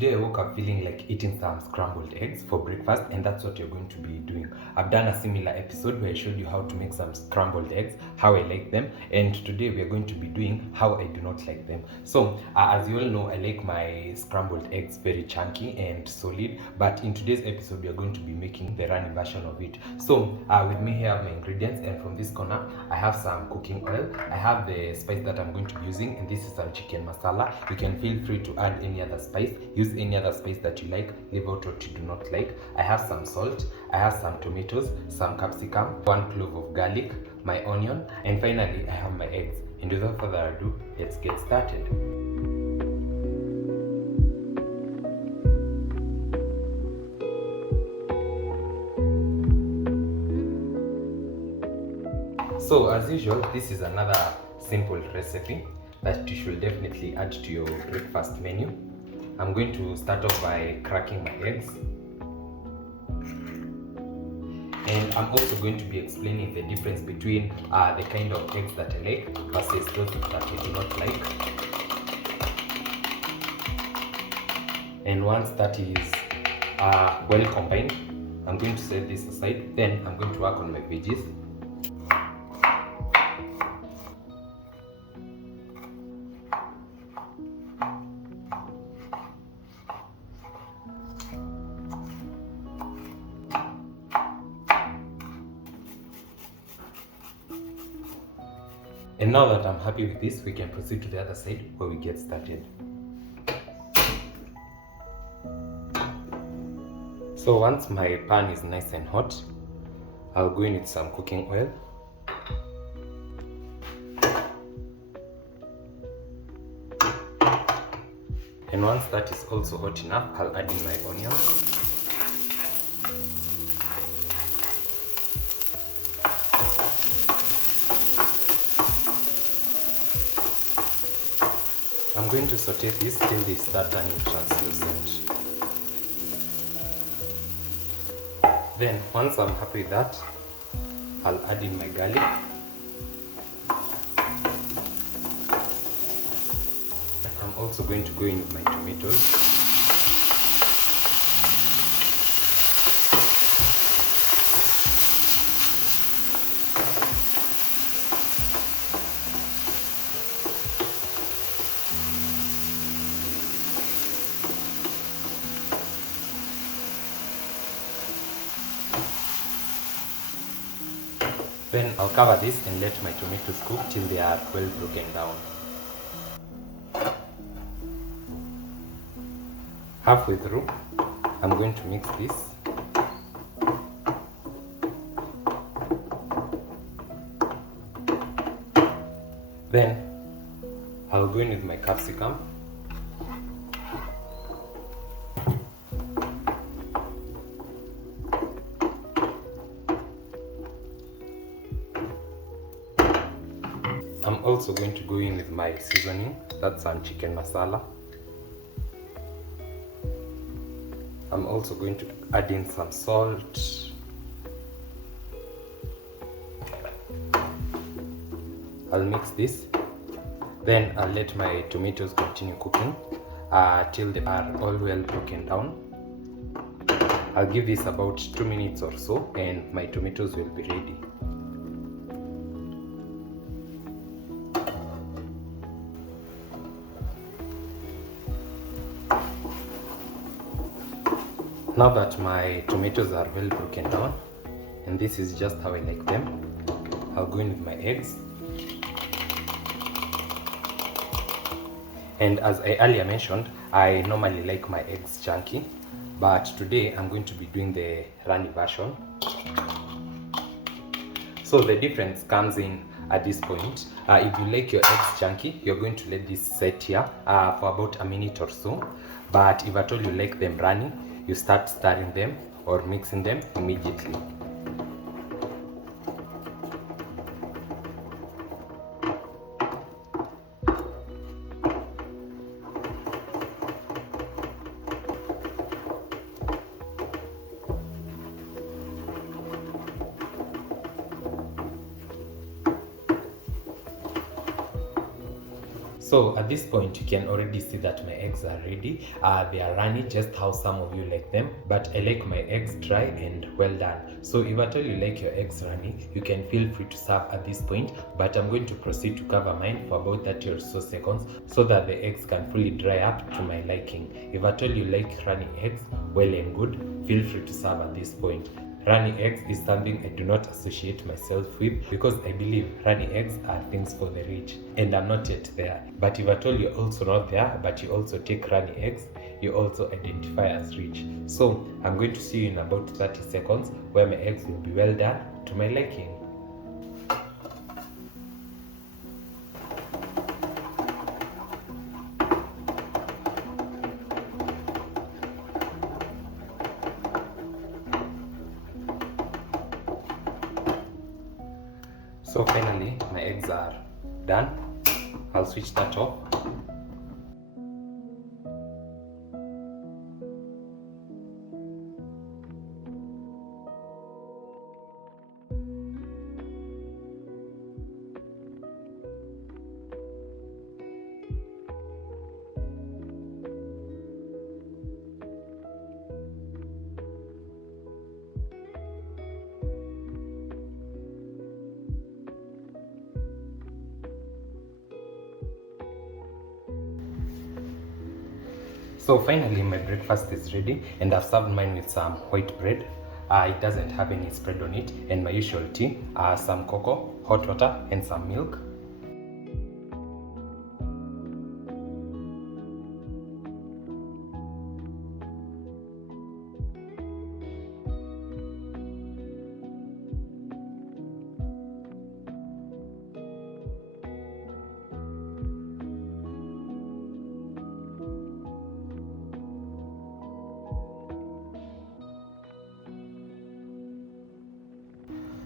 today I woke up feeling like eating some scrambled eggs for breakfast, and that's what you're going to be doing. I've done a similar episode where I showed you how to make some scrambled eggs, how I like them, and today we are going to be doing how I do not like them. So as you all know, I like my scrambled eggs very chunky and solid, but in today's episode we are going to be making the runny version of it. So with me here are my ingredients, and from this corner I have some cooking oil, I have the spice that I'm going to be using, and this is some chicken masala. You can feel free to add any other spice, use any other spice that you like, leave out what you do not like. I have some salt, I have some tomatoes, some capsicum, 1 clove of garlic, my onion, and finally I have my eggs. And without further ado, let's get started. So as usual, this is another simple recipe that you should definitely add to your breakfast menu. I'm going to start off by cracking my eggs, and I'm also going to be explaining the difference between the kind of eggs that I like versus those that I do not like. And once that is well combined, I'm going to set this aside. Then I'm going to work on my veggies. And now that I'm happy with this, we can proceed to the other side where we get started. So once my pan is nice and hot, I'll go in with some cooking oil. And once that is also hot enough, I'll add in my onions. I'm going to saute this till they start turning translucent. Then once I'm happy with that, I'll add in my garlic. I'm also going to go in with my tomatoes. Then I'll cover this and let my tomatoes cook till they are well broken down. Halfway through, I'm going to mix this. Then I'll go in with my capsicum. I'm also going to go in with my seasoning, that's some chicken masala. I'm also going to add in some salt. I'll mix this. Then I'll let my tomatoes continue cooking till they are all well broken down. I'll give this about 2 minutes or so and my tomatoes will be ready. Now that my tomatoes are well broken down, and this is just how I like them, I'll go in with my eggs. And as I earlier mentioned, I normally like my eggs chunky, but today I'm going to be doing the runny version. So the difference comes in at this point. If you like your eggs chunky, you're going to let this set here for about a minute or so. But if at all you like them runny, you start stirring them or mixing them immediately. So at this point, you can already see that my eggs are ready. They are runny, just how some of you like them, but I like my eggs dry and well done. So if at all you like your eggs runny, you can feel free to serve at this point, but I'm going to proceed to cover mine for about 30 or so seconds so that the eggs can fully dry up to my liking. If at all you like runny eggs, well and good, feel free to serve at this point. Runny eggs is something I do not associate myself with because I believe runny eggs are things for the rich, and I'm not yet there. But if at all you're also not there, but you also take runny eggs, you also identify as rich. So I'm going to see you in about 30 seconds where my eggs will be well done to my liking. So finally, my eggs are done. I'll switch that off. So finally my breakfast is ready, and I've served mine with some white bread. It doesn't have any spread on it, and my usual tea, some cocoa, hot water and some milk.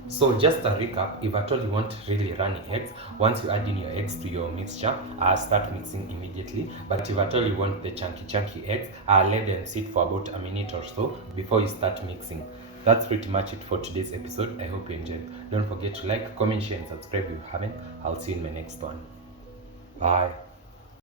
So just a recap, if at all you want really runny eggs, once you add in your eggs to your mixture, start mixing immediately. But if at all you want the chunky eggs, let them sit for about a minute or so before you start mixing. That's pretty much it for today's episode. I hope you enjoyed. Don't forget to like, comment, share and subscribe if you haven't. I'll see you in my next one. Bye.